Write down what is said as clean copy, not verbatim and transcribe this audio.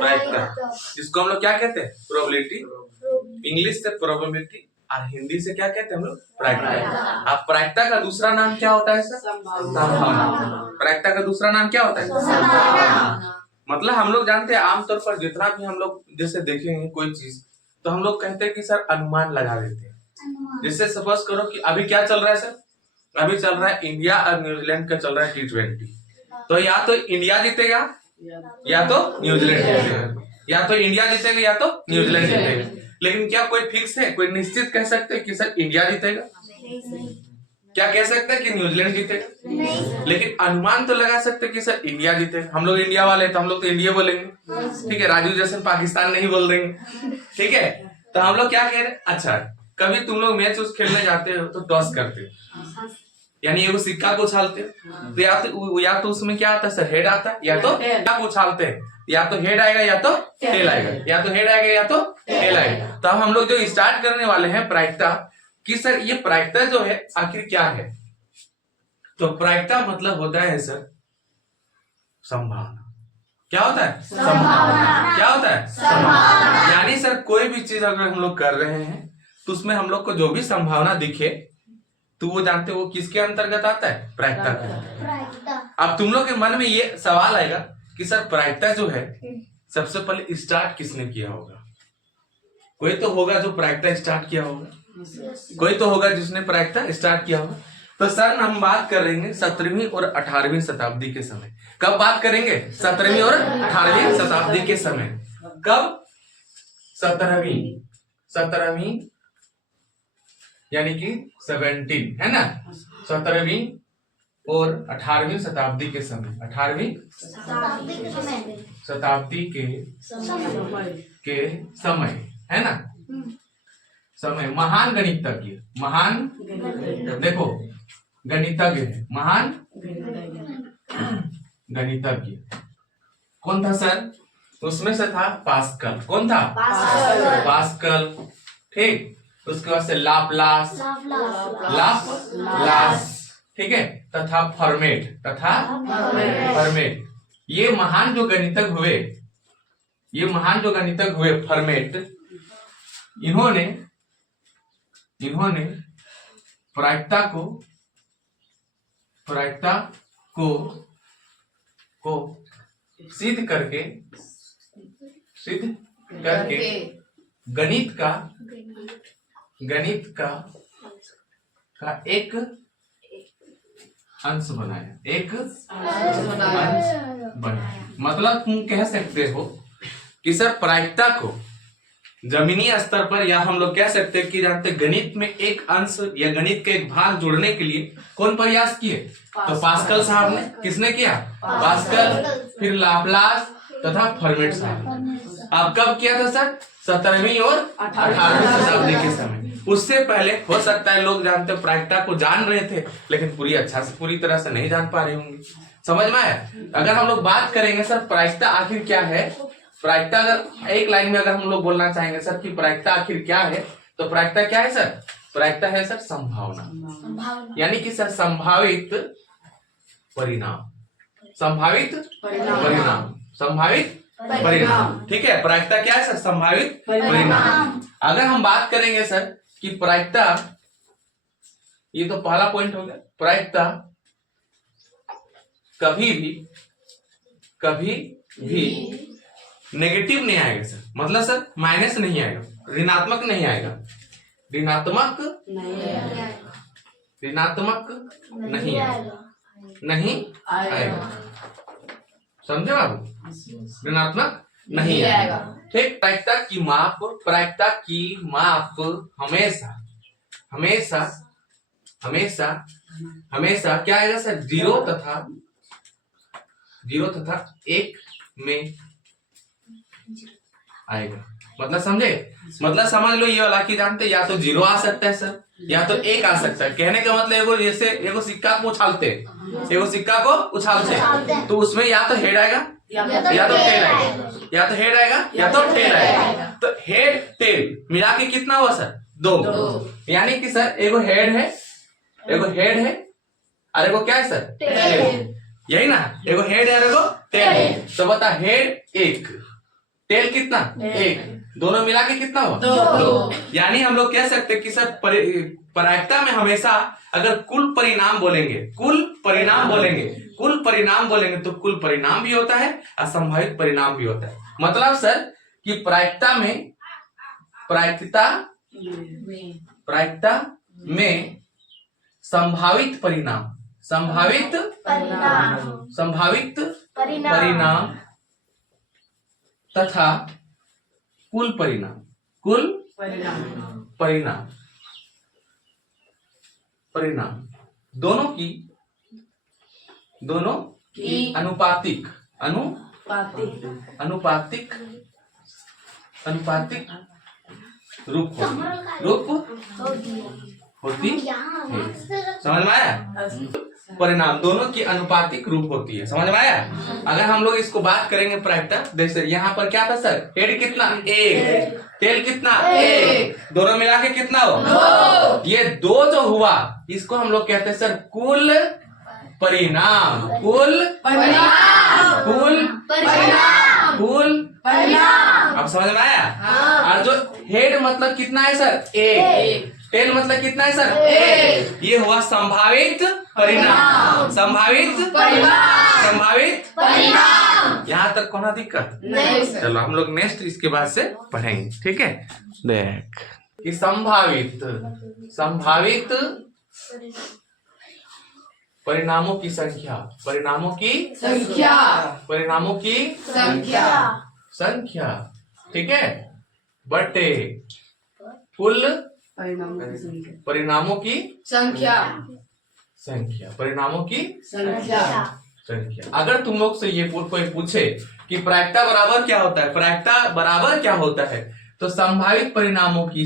प्रायिकता, जिसको हम लोग क्या कहते हैं? प्रोबेबिलिटी। इंग्लिश से प्रोबेबिलिटी और हिंदी से क्या कहते हैं हम लोग? प्रायिकता। अब प्रायिकता का दूसरा नाम क्या होता है सर? संभावना। प्रायिकता का दूसरा नाम क्या होता है? संभावना। मतलब हम लोग जानते हैं आमतौर पर जितना भी हम लोग जैसे देखेंगे कोई चीज तो हम लोग कहते हैं कि सर अनुमान लगा देते हैं। जैसे सपोज करो कि अभी क्या चल रहा है सर? अभी चल रहा है इंडिया और न्यूजीलैंड का चल रहा है T20। तो या तो इंडिया जीतेगा या तो न्यूजीलैंड जीतेगा, या तो इंडिया जीतेगा या तो न्यूजीलैंड जीतेगा। लेकिन क्या कोई फिक्स है, कोई निश्चित कह सकते हैं कि सर इंडिया जीतेगा? क्या कह सकते हैं कि न्यूजीलैंड जीतेगा? लेकिन अनुमान तो लगा सकते हैं कि सर इंडिया जीतेगा। हम लोग इंडिया वाले तो हम लोग तो इंडिया बोलेंगे, ठीक है। राजू जैसे पाकिस्तान नहीं बोल देंगे, ठीक है। तो हम लोग क्या कह रहे हैं? अच्छा, कभी तुम लोग मैच उस खेलने जाते हो तो टॉस करते हो, यानी एगो सिक्का को उछालते हो। तो या तो उसमें क्या आता है सर? हेड आता है, या तो क्या को उछालते हैं, या तो हेड आएगा या तो टेल आएगा, या तो हेड आएगा या तो टेल आएगा। तो हम लोग जो स्टार्ट करने वाले हैं प्रायिकता कि सर ये प्रायिकता जो है आखिर क्या है? तो प्रायिकता मतलब होता है सर संभावना। क्या होता है? संभावना। क्या होता है? संभावना। यानी सर कोई भी चीज अगर हम लोग कर रहे हैं तो उसमें हम लोग को जो भी संभावना दिखे तो वो जानते वो किसके अंतर्गत आता है? प्रायिकता के। अब तुम लोग के मन में ये सवाल आएगा कि सर प्रायिकता जो है सबसे पहले स्टार्ट किसने किया होगा? कोई तो होगा जो प्रायिकता स्टार्ट किया होगा, कोई तो होगा जिसने प्रायिकता स्टार्ट किया होगा। तो सर हम बात करेंगे 17वीं और 18वीं शताब्दी के समय। कब बात करेंगे? 17वीं और 18वीं शताब्दी के समय। कब? 17वीं यानी कि 17 है ना, 17वीं और 18वीं शताब्दी के समय। 18वीं शताब्दी के समय है ना, समय। महान गणितज्ञ, महान देखो गणितज्ञ है, महान गणितज्ञ कौन था सर? उसमें से था पास्कल। कौन था? पास्कल, ठीक। उसके बाद से लाप्लास, ठीक है, तथा फर्मेट, फर्मेट। ये महान जो गणितज्ञ हुए फर्मेट, इन्होंने प्रायिकता को सिद्ध करके गणित का एक अंश बनाया, मतलब तुम कह सकते हो कि सर प्रायिकता को जमीनी स्तर पर, या हम लोग कह सकते हैं कि जानते गणित में एक अंश या गणित के एक भाग जोड़ने के लिए कौन प्रयास किए? तो पास्कल साहब ने। किसने किया? पास्कल, फिर लाप्लास तथा फर्मेट साहब। अब कब किया था सर? 17वीं और 18वीं शताब्दी के समय। उससे पहले हो सकता है लोग जानते प्रायिकता को जान रहे थे लेकिन पूरी तरह से नहीं जान पा रहे होंगे। समझ में आया? अगर हम लोग बात करेंगे सर प्रायिकता आखिर क्या है, प्रायिकता अगर एक लाइन में अगर हम लोग बोलना चाहेंगे सर कि प्रायिकता आखिर क्या है, तो प्रायिकता क्या है सर? प्रायिकता है सर संभावना, यानी कि सर संभावित परिणाम, ठीक है। प्रायिकता क्या है सर? संभावित परिणाम। अगर हम बात करेंगे सर कि प्रायिकता, ये तो पहला पॉइंट हो गया, प्रायिकता कभी भी नेगेटिव नहीं आएगा सर, मतलब सर माइनस नहीं आएगा, ऋणात्मक नहीं आएगा, ऋणात्मक नहीं आएगा। समझे बाबू? ऋणात्मक नहीं आएगा, ठीक। प्रायिकता की माप हमेशा क्या आएगा सर? 0 तथा 1 में आएगा। मतलब समझे? मतलब समझ लो ये वाला कि जानते या तो 0 आ सकता है सर, या तो 1 आ सकता है। कहने का मतलब एगो सिक्का को उछालते तो उसमें या तो हेड आएगा या तो टेल आएगा, या तो हेड आएगा या तो टेल आएगा। तो हेड टेल मिला के कितना हुआ सर? 2। यानी कि सर एगो हेड है और एगो क्या है सर? टेल। यही ना, एगो हेड है और एगो टेल। तो बता हेड 1 टेल कितना, एक, दोनों मिला के कितना हुआ, दो। यानी हम लोग कह सकते हैं कि सर प्रायिकता में हमेशा अगर कुल परिणाम बोलेंगे तो कुल परिणाम भी होता है और संभावित परिणाम भी होता है। मतलब सर कि प्रायिकता में संभावित परिणाम तथा कुल परिणाम दोनों की अनुपातिक रूप होती है। समझ में आया? परिणाम दोनों की अनुपातिक रूप होती है। समझ में आया? अगर हम लोग इसको बात करेंगे प्रायिकता, जैसे यहाँ पर क्या था सर, हेड कितना, एक, टेल कितना, एक, दोनों मिला के कितना हो, दो। ये दो जो हुआ इसको हम लोग कहते हैं सर कुल परिणाम। अब समझ में आया? और जो हेड मतलब कितना है सर, एक, टेल मतलब कितना है सर, एक। ये हुआ संभावित परिणाम। यहाँ तक कोई दिक्कत नहीं? चलो हम लोग नेक्स्ट इसके बाद से पढ़ेंगे, ठीक है। देख कि संभावित परिणामों की संख्या, ठीक है, बटे कुल परिणामों की संख्या। अगर तुम लोग से ये कोई पूछे कि प्रायिकता बराबर क्या होता है, तो संभावित परिणामों की